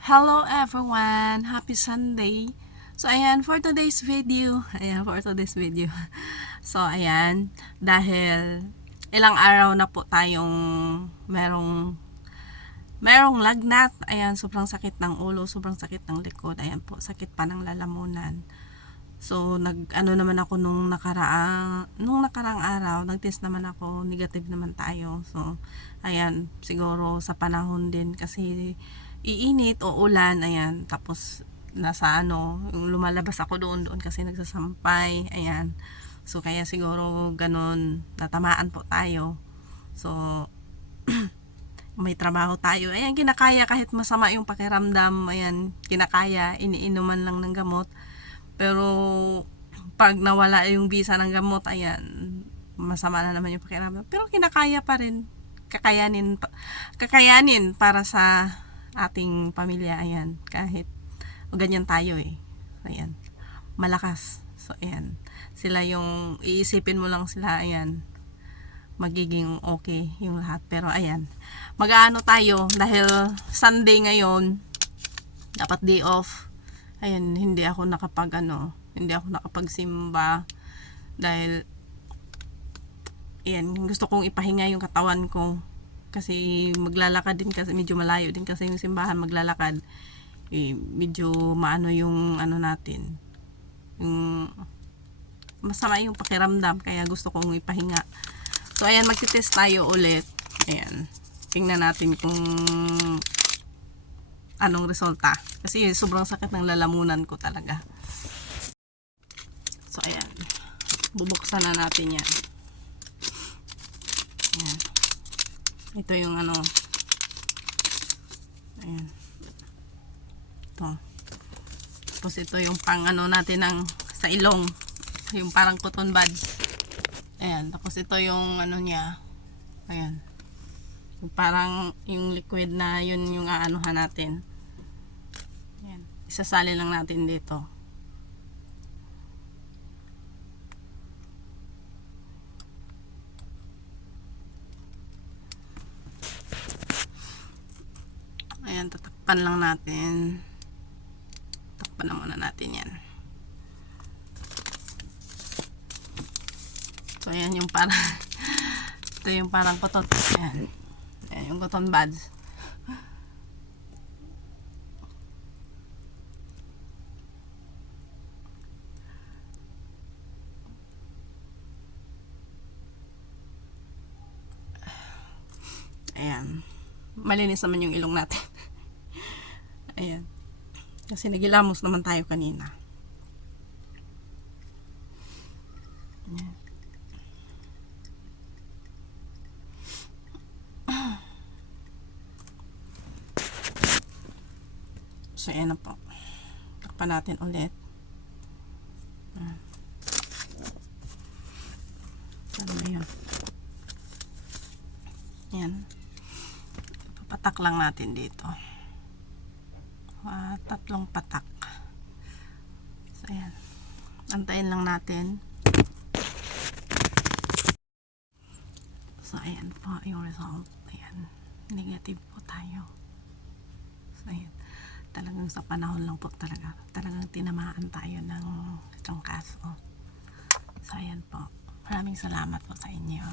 Hello everyone! Happy Sunday! So ayan, for today's video. So ayan, dahil ilang araw na po tayong merong lagnat. Ayan, sobrang sakit ng ulo, sobrang sakit ng likod. Ayan po, sakit pa ng lalamunan. So nag-ano naman ako nung nakaraang araw, nag-test naman ako, negative naman tayo. So ayan, siguro sa panahon din kasi iinit o ulan, ayan, tapos yung lumalabas ako doon kasi nagsasampay, ayan. So kaya siguro ganon, natamaan po tayo. So may trabaho tayo, ayan, kinakaya kahit masama yung pakiramdam, ayan, kinakaya, iniinuman lang ng gamot. Pero pag nawala yung visa ng gamot, ayan, masama na naman yung pakiramdam. Pero kinakaya pa rin, kakayanin para sa ating pamilya, ayan, kahit ganyan tayo ayan, malakas. So ayan, sila yung iisipin mo lang sila, ayan, magiging okay yung lahat. Pero ayan, mag-aano tayo dahil Sunday ngayon, dapat day off. Ayan, hindi ako nakapagsimba dahil ayan, gusto kong ipahinga yung katawan ko kasi maglalakad din, kasi medyo malayo din kasi yung simbahan, maglalakad medyo maano yung natin, yung masama yung pakiramdam, kaya gusto kong ipahinga. So ayan, magti-test tayo ulit. Ayan, tingnan natin kung anong resulta kasi sobrang sakit ng lalamunan ko talaga. So ayan, bubuksan na natin yan. Ayan, ito yung ayan, ito, tapos ito yung pang natin sa ilong, yung parang cotton buds. Ayan, tapos ito yung niya, ayan, yung parang yung liquid na yun yung aanuhan natin. Ayan, isasali lang natin dito. Ayan, tatakpan lang natin. Takpan na muna natin yan. So ayan yung parang ito yung parang cotton. Ayan, ayan yung cotton buds. Ayan, malinis naman yung ilong natin. Ayan, kasi nagilamos naman tayo kanina. Ayan. So ayan na po, takpan natin ulit. Ano na yun? Ayan, patak lang natin dito. 3 patak. So ayan, antayin lang natin. So ayan po yung result. Ayan, negative po tayo. So ayan, talagang sa panahon lang po talagang tinamaan tayo ng trangkaso. So ayan po, maraming salamat po sa inyo.